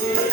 Yeah.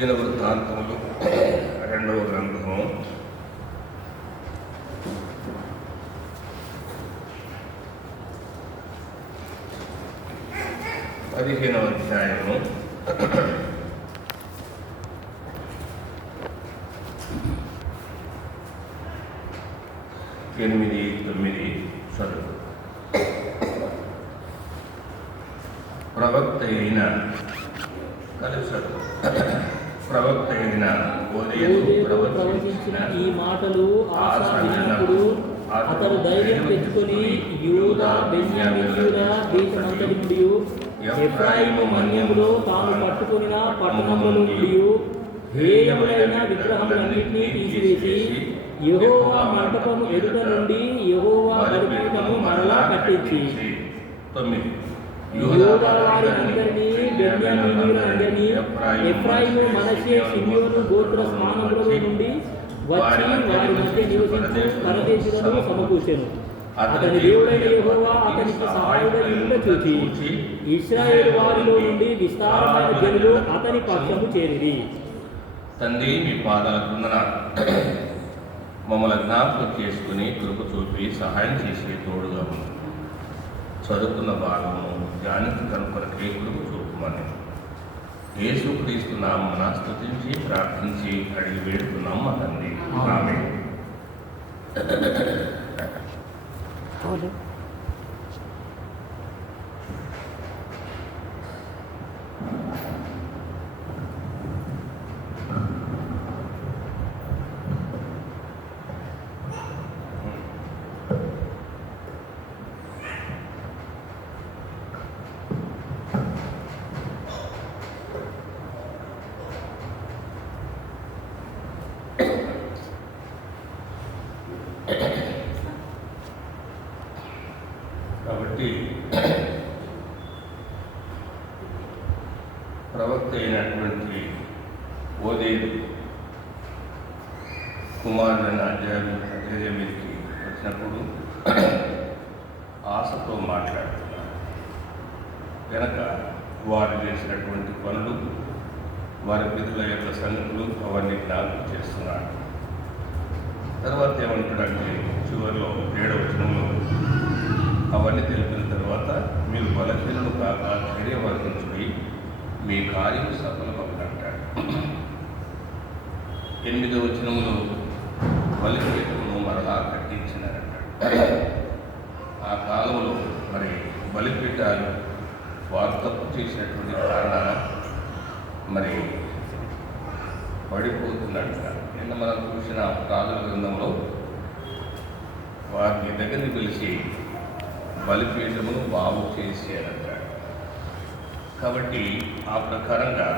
దినవృత్తాంతములు 2వ గ్రంథము 15వ అధ్యాయము 8-9 చదువు. ప్రవక్త అయిన ప్రవచించిన ఈ మాటలు ఆసా విన్నప్పుడు అతడు ధైర్యం తెచ్చుకొని యూదా బెన్యామీనుల దేశమంతటి నుండి ఎఫ్రాయిము మన్యములో తాను పట్టుకొనిన పట్టణముల నుండి హేయములైన విగ్రహములన్నింటినీ తీసివేసి యెహోవా మంటపము ఎదుట నుండి యెహోవా బలిపీఠము మరలా కట్టించి 9 యూదా వారినందరినీ బెన్యామీనులందరినీ ఎఫ్రాయిము మనష్షే షిమ్యోను గోత్ర స్థానముల నుండి వచ్చి వారి మధ్య నివసించు పరదేశులను సమకూర్చెను. అతని దేవుడైన యెహోవా అతనికి సహాయుడై ఉండ చూచి ఇశ్రాయేలు వారిలో నుండి విస్తారమైన జనులు అతని పక్షము చేరిరి. తండ్రి, మీ పాదాల క్రిందన మమ్మల్ని జ్ఞాపకం చేసుకుని కృప చూపి సహాయం చేసే తోడుగా ఉంది. చదువుకున్న భాగము ధ్యానికి కనుకొరకే కృప చూపమని యేసుక్రీస్తు నామమున స్తుతించి ప్రార్థించి అడిగి వేడుకున్నాం మా తండ్రి. ఆమేన్. కాబట్టి ప్రవక్త అయినటువంటి ఓదేలు కుమారుడైన అజయ మీదకి వచ్చినప్పుడు ఆశతో మాట్లాడుతున్నారు. కనుక వారు చేసినటువంటి పనులు, వారి పితృల యొక్క సంగతులు అవన్నీ జ్ఞాపకం చేస్తున్నాడు. తర్వాత ఏమంటాడంటే చివరిలో 7వ వచనంలో అవన్నీ తెలిపిన తర్వాత మీరు బలహీనులు కాక ధైర్యవర్తించుడి, మీ కార్యం సఫలమవునంటాడు. 8వ వచనంలో బలిపీఠమును మరలా కట్టించినారంటాడు. ఆ కాలంలో మరి బలిపీఠాలు వారు తప్పు చేసినటువంటి కారణాన మరి పడిపోతున్నట్టున్నారు. నిన్న మనం చూసిన రాజుల గ్రంథంలో వారిని దగ్గరికి పిలిచి బలిపీఠమును బాగు చేసేయాలంటాడు. కాబట్టి ఆ ప్రకారంగా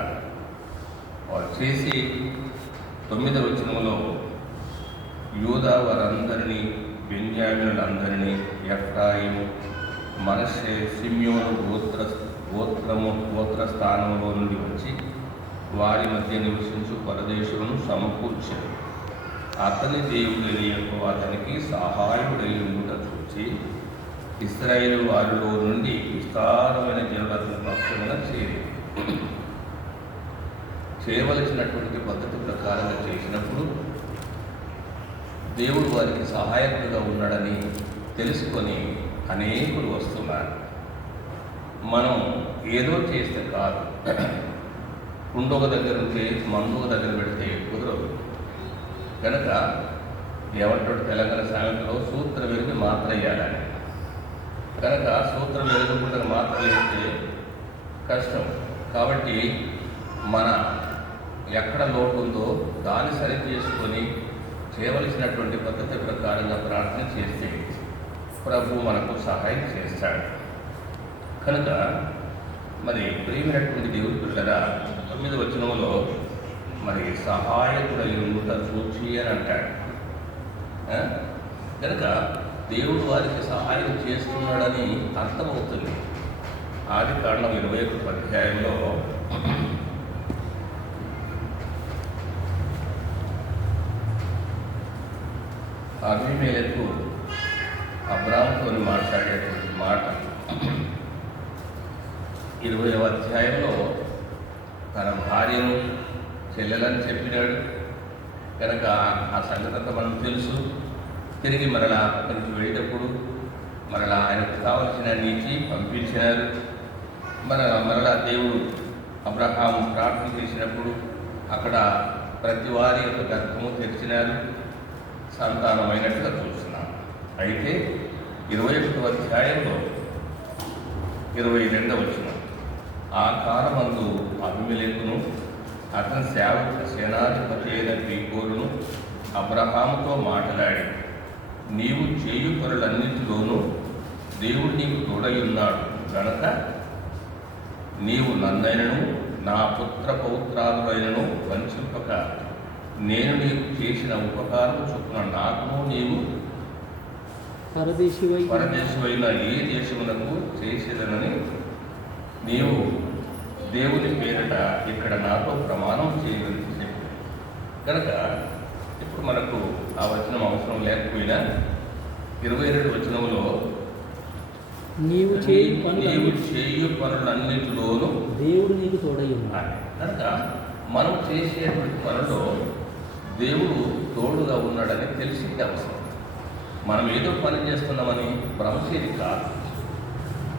వారు చేసి 9వ వచనంలో యూదా వారందరినీ, బెన్యామీనులందరినీ, ఎఫ్రాయిము, మనష్షే, షిమ్యోను గోత్ర స్థానంలో నుండి వచ్చి వారి మధ్య నివసించు పరదేశులను సమకూర్చారు. అతని దేవుడైన యెహోవా అతనికి సహాయుడై ఉండుట చూచి ఇశ్రాయేలు వారిలో నుండి విస్తారమైన జనుల పక్షమున చేయవలసినటువంటి పద్ధతి ప్రకారంగా చేసినప్పుడు దేవుడు వారికి సహాయకుడుగా ఉన్నాడని తెలుసుకొని అనేకులు వస్తున్నారు. మనం ఏదో చేస్తే కాదు, ఉండొక దగ్గర ఉంటే మందుక దగ్గర పెడితే కుదరదు. కనుక ఏమంటాడు తెలంగాణ సామెతలో సూత్రం వెలిగి మాత్ర వేయాలని. కనుక సూత్రం వెలుగుకుండా మాత్ర వేస్తే కష్టం. కాబట్టి మన ఎక్కడ లోటు ఉందో దాన్ని సరి చేసుకొని చేయవలసినటువంటి పద్ధతి ప్రకారంగా ప్రార్థన చేస్తే ప్రభు మనకు సహాయం చేస్తాడు. కనుక మరి ప్రియమైనటువంటి దేవుడి పిల్లరా 9వ వచనంలో మరి సహాయకుడై ఉండుట చూచి అని అంటాడు. కనుక దేవుడు వారికి సహాయం చేస్తున్నాడని అర్థమవుతుంది. ఆదికాండం 21వ అధ్యాయంలో అబీమెలెకు అబ్రాహాముతో మాట్లాడేటువంటి మాట 20వ అధ్యాయంలో తన భార్యను చెల్లెలని చెప్పినాడు కనుక ఆ సంగతి అంతా మనం తెలుసు. తిరిగి మరలా అక్కడి నుంచి వెళ్ళేటప్పుడు మరలా ఆయనకు కావలసిన నీచి పంపించినారు. మరలా దేవుడు అబ్రహాము ప్రార్థన చేసినప్పుడు అక్కడ ప్రతి వారి యొక్క గర్భము తెరిచినారు, సంతానమైనట్టుగా చూస్తున్నాం. అయితే 21వ అధ్యాయంలో 22వ వచనం, ఆ కాలమందు అబీమెలెకును అతని సేనాధిపతి అయిన ఫీకోలును అబ్రహాముతో మాట్లాడి, నీవు చేయు పనులన్నింటిలోనూ దేవుడు నీకు తోడై ఉన్నాడు కనుక నీవు నన్నైనను నా పుత్ర పౌత్రాదులైనను వంచింపక నేను నీకు చేసిన ఉపకారం చొప్పున నాకును నీవు పరదేశివైన ఏ దేశమునకు చేసేదనని నీవు దేవుని పేరిట ఇక్కడ నాతో ప్రమాణం చేయవలసి చెప్పి. కనుక ఇప్పుడు మనకు ఆ వచనం అవసరం లేకపోయినా 22 వచనంలో నీవు చేయు పనులన్నిటిలోనూ దేవుడు నీకు తోడై ఉన్నాడు. కనుక మనం చేసేటువంటి పనులో దేవుడు తోడుగా ఉన్నాడని తెలిసింది అవసరం. మనం ఏదో పని చేస్తున్నామని భ్రమసేది కాదు,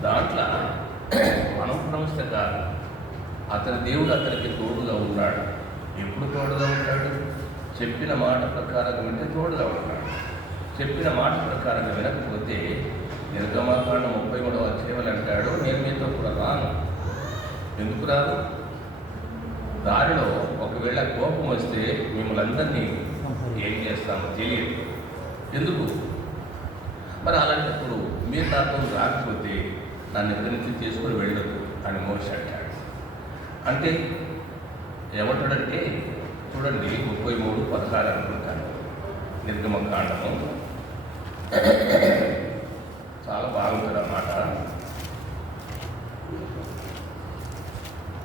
దాంట్లో మనం భ్రమిస్తే కాదు. అతని దేవుడు అతనికి తోడుగా ఉన్నాడు. ఎప్పుడు తోడుగా ఉంటాడు? చెప్పిన మాట ప్రకారంగా వింటే తోడుగా ఉంటాడు. చెప్పిన మాట ప్రకారంగా వినకపోతే నిర్గమకాండం 33వ అధ్యాయం అంటాడు, నేను మీతో కూడా రాను. ఎందుకు రాను? దారిలో ఒకవేళ కోపం వస్తే మిమ్మల్ని అందరినీ ఏం చేస్తామో తెలియదు. ఎందుకు? మరి అలాంటప్పుడు మీరు నాతో రాకపోతే నన్ను ఇక్కడి నుంచి తీసుకుని వెళ్ళదు అని మోషే అంటాడు. అంటే ఏమంటాడంటే చూడండి 33:16 అనుకుంటాను నిర్గమకాండము. చాలా బాగుంటుంది అన్నమాట.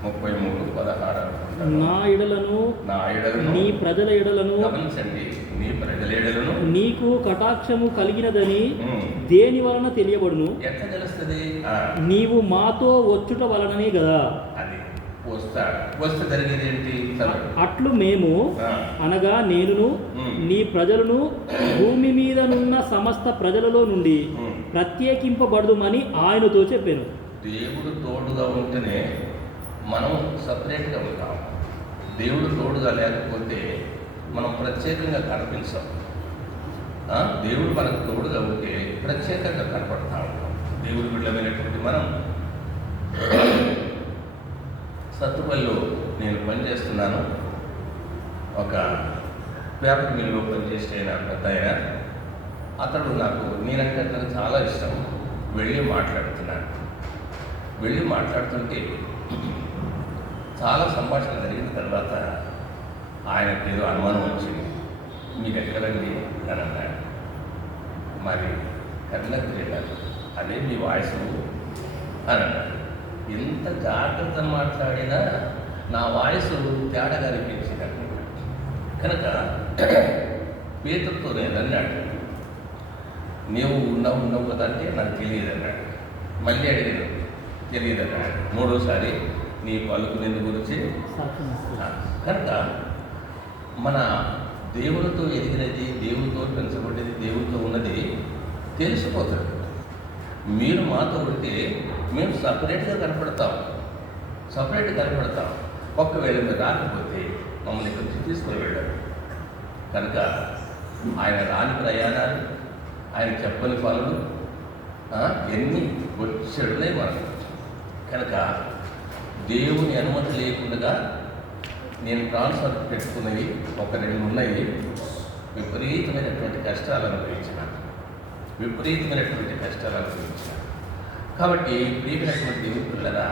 33:16 నా ఎడలను నీ ప్రజల ఎడలను గమనించండి, నీ ప్రజల ఎడలను నీకు కటాక్షము కలిగినదని దేని వలన తెలియబడును? ఎట్లా తెలుస్తుంది? నీవు మాతో వచ్చుట వలననే కదా. అది వస్తే జరిగేది ఏంటి? అట్లు మేము అనగా నేనును నీ ప్రజలను భూమి మీదనున్న సమస్త ప్రజలలో నుండి ప్రత్యేకింపబడదుమని ఆయనతో చెప్పాను. దేవుడు తోడుగా ఉంటేనే మనం సపరేట్గా ఉంటాం. దేవుడు తోడుగా లేకపోతే మనం ప్రత్యేకంగా కనిపించాం. దేవుడు మనకు తోడుగా ఉంటే ప్రత్యేకంగా కనపడతా ఉంటాం. దేవుడు బిడ్డమైనటువంటి మనం సత్తుపల్లిలో నేను పనిచేస్తున్నాను. ఒక పేపర్ మిల్లులో పనిచేసే పెద్ద ఆయన, అతడు నేనంటే అతను చాలా ఇష్టం. వెళ్ళి మాట్లాడుతుంటే చాలా సంభాషణ జరిగిన తర్వాత ఆయనకు ఏదో అనుమానం వచ్చింది. మీరు ఎక్కడండి అని అన్నాడు. మరి కర్ణగిరి గారు, అదే మీ వాయిస్ అని అన్నాడు. ఎంత జాగ్రత్త మాట్లాడినా నా వాయిస్ తేడాగా అనిపించింది అన్నమాట. కనుక పేతుతో నేను అన్నాడు, నీవు ఉన్నావు కదా అంటే నాకు తెలియదు అన్నాడు. మళ్ళీ అడిగాను, తెలియదు అన్నాడు. మూడోసారి నీ పలుకునేందు గురించి. కనుక మన దేవునితో ఎదిగినది, దేవునితో పెంచబడ్డది, దేవునితో ఉన్నది తెలిసిపోతుంది. మీరు మాతో ఉంటే మేము సపరేట్గా కనపడతాం. ఒక్కవేళ మీరు రాకపోతే మమ్మల్ని ఇక్కడి నుంచి తీసుకుని వెళ్ళారు. కనుక ఆయన రాని ప్రయాణాలు, ఆయన చెప్పని పనులు ఎన్ని వచ్చాడునే మనకు. కనుక దేవుని అనుమతి లేకుండా నేను ట్రాన్స్ఫర్ పెట్టుకున్నవి 1-2 ఉన్నాయి. విపరీతమైనటువంటి కష్టాలు అనుభవించిన. కాబట్టి ప్రియమైనటువంటి దేవుని పిల్లరా,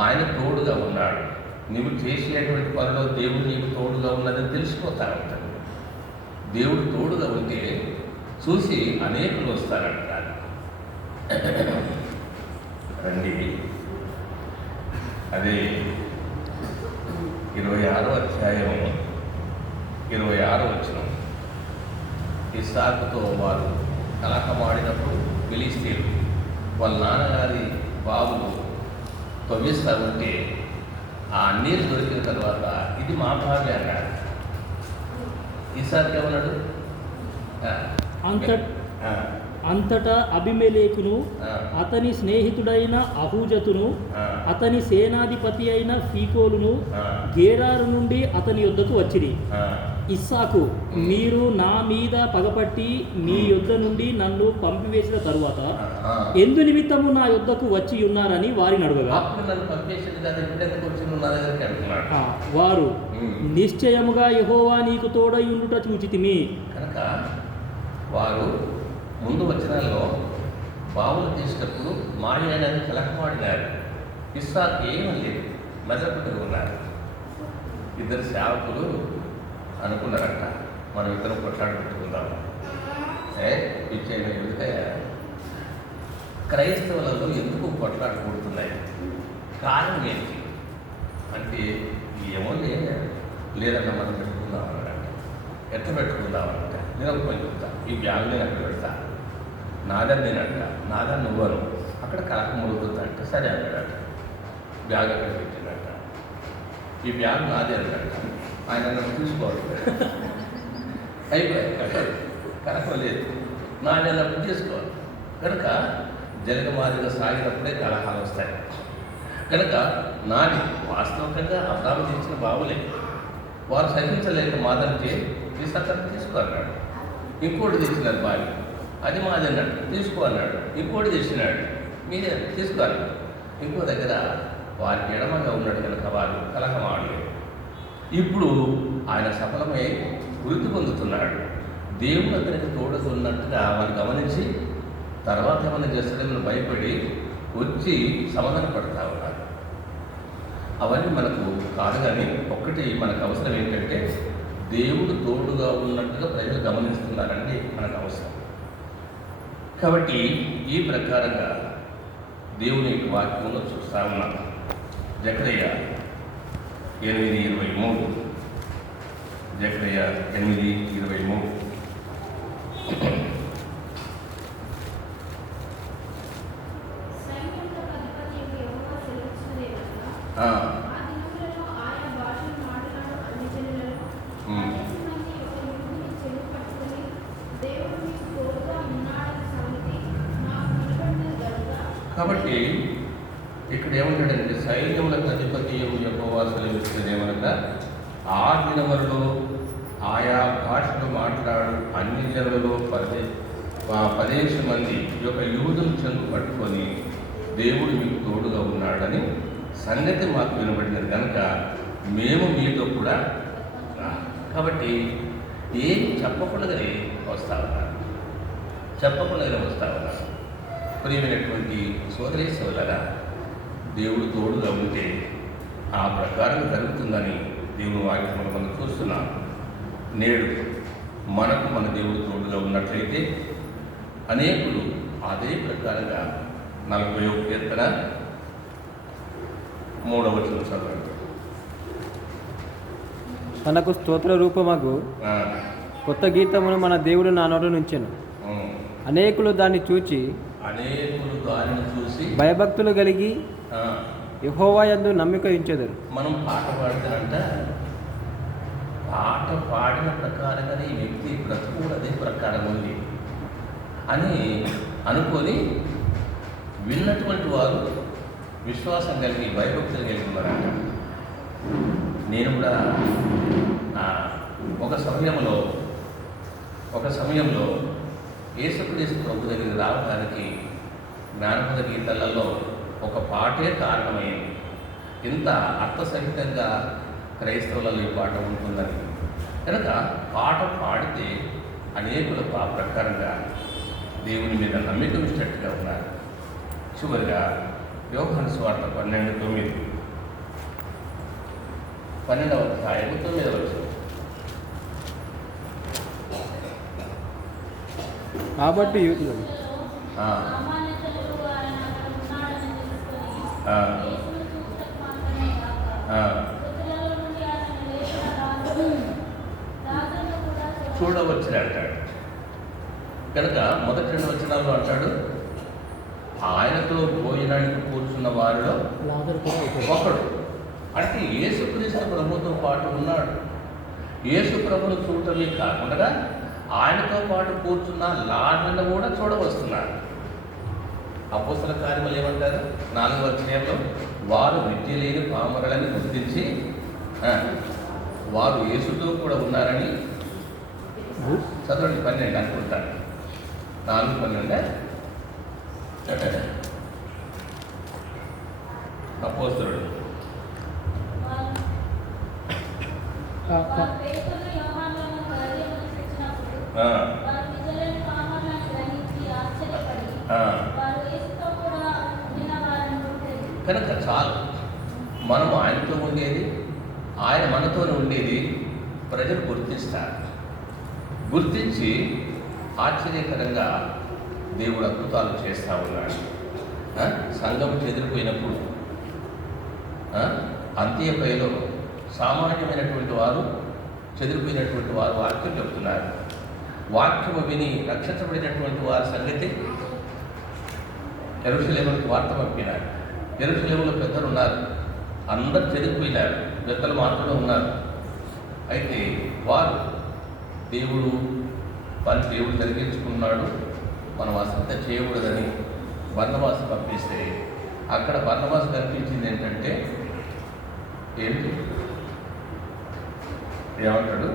ఆయన తోడుగా ఉన్నాడు. నువ్వు చేసేటువంటి పనిలో దేవుడు నీకు తోడుగా ఉన్నదని తెలిసిపోతా ఉంటాడు. దేవుడు తోడుగా ఉంటే చూసి అనేకులు వస్తారంటారు. రండి, అదే 26వ అధ్యాయం 26వ వచనం. ఇస్సాకుతో వారు కలహమాడినప్పుడు ఫిలిష్తీయులు వాళ్ళ నాన్నగారి బాబులు తవ్విస్తా ఉంటే ఆ నీరు దొరికిన తర్వాత ఇది మా భావి అన్నాడు. ఇస్సాకు ఏమన్నాడు? అంతటా అబీమెలెకును అతని స్నేహితుడైన అహూజతును అతని సేనాధిపతి అయిన ఫీకోలును గేరారు నుండి అతని యొద్దకు వచ్చిరి. ఇస్సాకు, మీరు నా మీద పగపట్టి మీ యొద్ద నుండి నన్ను పంపివేసిన తరువాత ఎందు నిమిత్తము నా యొద్దకు వచ్చి ఉన్నారని వారిని అడగగా, వారు, నిశ్చయముగా యెహోవా నీకు తోడై ఉండుట చూచితిమి. కనుక వారు ముందు వచనాల్లో బావులు తీసేటప్పుడు మాయని కలకమాడినారు. ఇస్సాకు ఏమీ లేదు, మెదపట్టుకు ఉన్నారు. ఇద్దరు సేవకులు అనుకున్నారంట, మనం ఇద్దరం కొట్లాడుకుంటుకుందాం. పిచ్చైన ఎదుటే క్రైస్తవులలో ఎందుకు కొట్లాడుకుంటున్నాయి? కారణం ఏంటి అంటే ఏమో లేదన్నా మనం పెట్టుకుందాం అన్నాడంట. ఎట్లా పెట్టుకుందాం అంటే నేను ఒక పని చెప్తా, ఈ బ్యాగ్ నేను అక్కడ పెడతా, నాదని నేను అంట, నాదని నువ్వను, అక్కడ కలక మురుగుతుందా అంటే సరే అన్నాడట. బ్యాగ్ అక్కడ పెట్టినట్ట, ఈ బ్యాగ్ నాదే అన్నాడట. ఆయన నన్ను తీసుకోవాలి, అయిపోయాయి కలక లేదు, నాది అన్నప్పుడు తీసుకోవాలి. కనుక జరగమారిగా సాగినప్పుడే కలహాలు వస్తాయి. కనుక నాది వాస్తవికంగా అబ్రాహ్మణుడు ఇచ్చిన బావులే, వారు సహించలేక మాదంటే ఈ సత్తాన్ని తీసుకో అన్నాడు. ఇంకోటి తెచ్చినాడు బావి, అది మాది అన్నాడు, తీసుకో అన్నాడు. ఇంకోటి తెచ్చినాడు, మీదే తీసుకో అన్నాడు. ఇంకో దగ్గర వారికి ఎడమగా ఉన్నాడు కనుక వారు కలహమాడలేదు. ఇప్పుడు ఆయన సఫలమై వృద్ధి పొందుతున్నాడు. దేవుడు అతనికి తోడుతున్నట్టుగా వారు గమనించి తర్వాత ఏమైనా చేస్తాడేమో భయపడి వచ్చి సమాధాన పడతా ఉన్నారు. అవన్నీ మనకు కాదు, కానీ ఒక్కటి మనకు అవసరం ఏంటంటే దేవుడు తోడుగా ఉన్నట్టుగా ప్రజలు గమనిస్తున్నారండి మనకు అవసరం. కాబట్టి ఈ ప్రకారంగా దేవుని వాక్యంలో చూస్తూ ఉన్నాం. జకర్య 8:23, జకర్య 8:23. కాబట్టి ఇక్కడ ఏమంటాడంటే సైన్యములకు అధిపతి యెహోవా సెలవిస్తున్నదేమనగా, ఆ దినములలో ఆయా భాషలు మాట్లాడు అన్ని జనులలో 10 మంది యొక్క యూదులు చెంగు పట్టుకొని దేవుడు మీకు తోడుగా ఉన్నాడని సంగతి మాకు వినబడినది కనుక మేము మీతో కూడా. కాబట్టి ఏం చెప్పకుండానే వస్తా ఉన్నారు, చెప్పకుండానే వస్తా ఉన్నారు. ప్రియమైనటువంటి సోదరేశ్వరులారా, దేవుడు తోడుగా ఉంటే ఆ ప్రకారం జరుగుతుందని దేవుని వాక్యంలో మనం చూస్తున్నాం. నేడు మనకు మన దేవుడు తోడుగా ఉన్నట్లయితే అనేకులు అదే ప్రకారంగా 41 కీర్తన 3వ వచనం చదవండి. తనకు స్తోత్ర రూపమగు కొత్త గీతమును మన దేవుడు నా నోట నుంచెను. అనేకులు దాన్ని చూచి భయభక్తులు కలిగి యెహోవా యందు నమ్మిక ఉంచెదరు. మనం పాట పాడుతానంట, పాట పాడిన ప్రకారంగానే ఈ వ్యక్తి బ్రతుకు అదే ప్రకారం ఉంది అని అనుకొని విన్నటువంటి వారు విశ్వాసం కలిగి భయభక్తులు కలిగి ఉన్నారంట. నేను కూడా ఒక సమయంలో యేసుక్రీస్తు ప్రభు దగ్గర రావడానికి జ్ఞానపద గీతాలలో ఒక పాటే కారణమైంది. ఇంత అర్థసహితంగా క్రైస్తవులలో ఈ పాట ఉంటుందని. కనుక పాట పాడితే అనేకులకు ఆ ప్రకారంగా దేవుని మీద నమ్మిక ఉంచినట్టుగా ఉన్నారు. చివరిగా యోహాను సువార్త 12:9, 12వ అధ్యాయం 9వ వచనం. కాబట్టి యూదులు చూడవచ్చునే అంటాడు. కనుక మొదటి 2 వచనాల్లో అంటాడు, ఆయనతో భోజనానికి కూర్చున్న వారిలో ఒకడు అంటే యేసుక్రీస్తు ప్రభుతో పాటు ఉన్నాడు. యేసు ప్రభును చూడటమే కాకుండా ఆయనతో పాటు కూర్చున్న లార్డ్లను కూడా చూడవస్తున్నారు. అపోస్తల కార్యములు ఏమంటారు? 4వ అధ్యాయంలో వారు విద్య లేని పామరులని గుర్తించి వారు యేసుతో కూడా ఉన్నారని చదవండి. 12 అనుకుంటాను. 4:12 అపోస్తలుడు కనుక చాలు. మనం ఆయనతో ఉండేది, ఆయన మనతో ఉండేది ప్రజలు గుర్తిస్తారు. గుర్తించి ఆశ్చర్యకరంగా దేవుడు అద్భుతాలు చేస్తూ ఉన్నాడు. సంఘం చెదిరిపోయినప్పుడు అంత్యపైలో సామాన్యమైనటువంటి వారు, చెదిరిపోయినటువంటి వారు వాక్యం చెబుతున్నారు. వాక్యము విని రక్షించబడినటువంటి వారి సంగతి యెరూషలేముకు వార్త పంపినారు. యెరూషలేములో పెద్దలు ఉన్నారు, అందరు చెదిరిపోయినారు, పెద్దలు మాత్రమే ఉన్నారు. అయితే వారు దేవుడు జరిగించుకున్నాడు, మనం అశ్రద్ధ చేయకూడదని బర్నబాసు పంపిస్తే అక్కడ బర్నబాసు కనిపించింది ఏంటంటే ఏంటి ఏమంటాడు?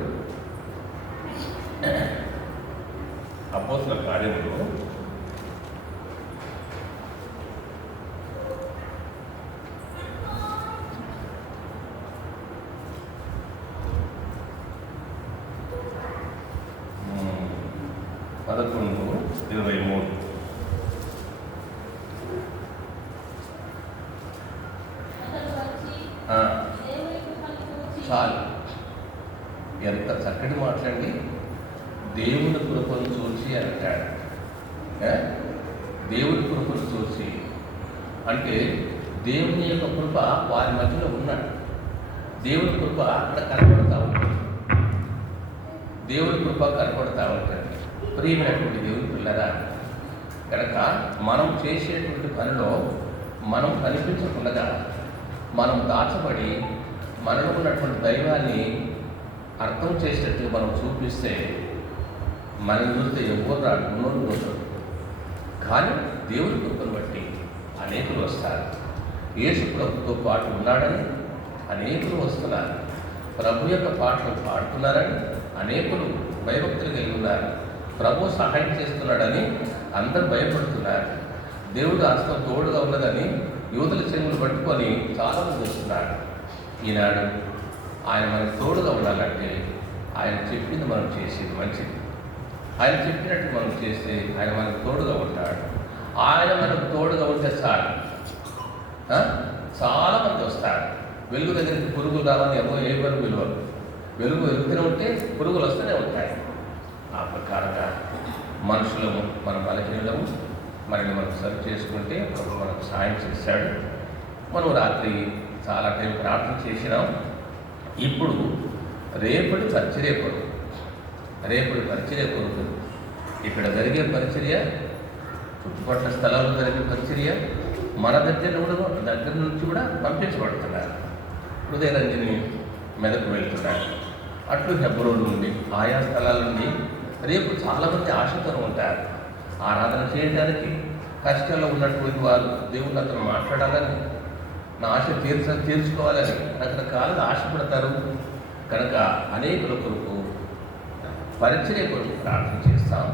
అపోస్తల కార్యములో చాలు. ఎంత చక్కటి మాట్లాడి దేవుని కృపను చూసి అంటాడు. దేవుని కృపను చూసి అంటే దేవుని యొక్క కృప వారి మధ్యలో ఉన్నాడు. దేవుని కృప అక్కడ కనపడతా ఉంటుంది. దేవుని కృప కనపడతా ఉంటుంది. ప్రియమైనటువంటి దేవుని పిల్లరా, కనుక మనం చేసేటువంటి పనిలో మనం కనిపించకుండా మనం దాచబడి మనలో ఉన్నటువంటి దైవాన్ని అర్థం చేసేటట్టు మనం చూపిస్తే మనం చూస్తే ఎవరు రాడు, ఉన్నోళ్ళు పోతారు. కానీ దేవుని కృపను బట్టి అనేకులు వస్తారు. యేసు ప్రభుతో పాటు ఉన్నాడని అనేకులు వస్తున్నారు. ప్రభు యొక్క పాటలు పాడుతున్నారని అనేకులు భయభక్తులు కలిగి ఉన్నారు. ప్రభు సహాయం చేస్తున్నాడని అందరూ భయపడుతున్నారు. దేవుడు హస్తం తోడుగా ఉన్నదని యూదుల చెవులు పట్టుకొని చాలామంది వస్తున్నారు. ఈనాడు ఆయన మనకు తోడుగా ఉండాలంటే ఆయన చెప్పింది మనం చేసేది మంచిది. ఆయన చెప్పినట్టు మనం చేస్తే ఆయన మనకు తోడుగా ఉంటాడు. ఆయన మనకు తోడుగా ఉంటే చాలు. చాలామంది వస్తారు. వెలుగు దగ్గరికి పురుగులు రావని ఏ వరకు విలువలు, వెలుగు వెలుగుతూనే ఉంటే పురుగులు వస్తూనే ఉంటాయి. ఆ ప్రకారంగా మనుషులము మన బలహీనము మనల్ని మనం సరి చేసుకుంటే ప్రభు మనకు సాయం చేశాడు. మనం రాత్రి చాలా టైం ప్రార్థన చేసినాం. ఇప్పుడు రేపటి పరిచర్య కొరకు ఇక్కడ జరిగే పరిచర్య, చుట్టుపక్కల స్థలాల్లో జరిగే పరిచర్య, మన దగ్గర నుంచి కూడా పంపించబడుతున్నారు. హృదయరంజని మెదకు వెళ్తున్నారు. అట్లు హెబ్రోన్ నుండి ఆయా స్థలాల నుండి రేపు చాలామంది ఆశతో ఉంటారు. ఆరాధన చేయడానికి కష్టాల్లో ఉన్నటువంటి వారు దేవుని అతను మాట్లాడాలని, నా ఆశ తీర్చుకోవాలని రకరకాలుగా ఆశపడతారు. కనుక అనేకుల కొరకు పరిచర్య కొరకు ప్రార్థన చేస్తాం.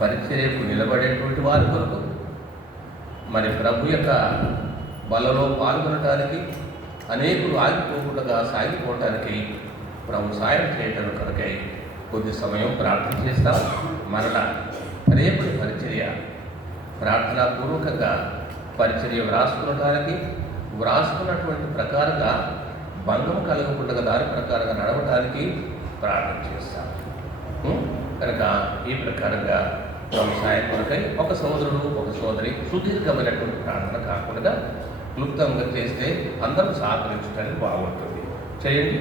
పరిచర్యకు నిలబడేటువంటి వారి కొరకు, మరి ప్రభు యొక్క బలలో పాల్గొనడానికి, అనేకులు ఆగిపోకుండా సాగిపోవటానికి ప్రభు సాయం చేయటం కొరకై కొద్ది సమయం ప్రార్థన చేస్తాం. మరలా రేపటి పరిచర్య ప్రార్థనాపూర్వకంగా పరిచర్య వ్రాసుకున్నటువంటి ప్రకారంగా భంగం కలగకుండా దాని ప్రకారంగా నడవటానికి ప్రార్థన చేస్తాం. కనుక ఈ ప్రకారంగా ప్రభు సాయం కొరకై ఒక సోదరుడు ఒక సోదరి సుదీర్ఘమైనటువంటి ప్రార్థన కాకుండా క్లుప్తంగా చేస్తే అందరూ సహకరించడానికి బాగుంటుంది. చేయండి.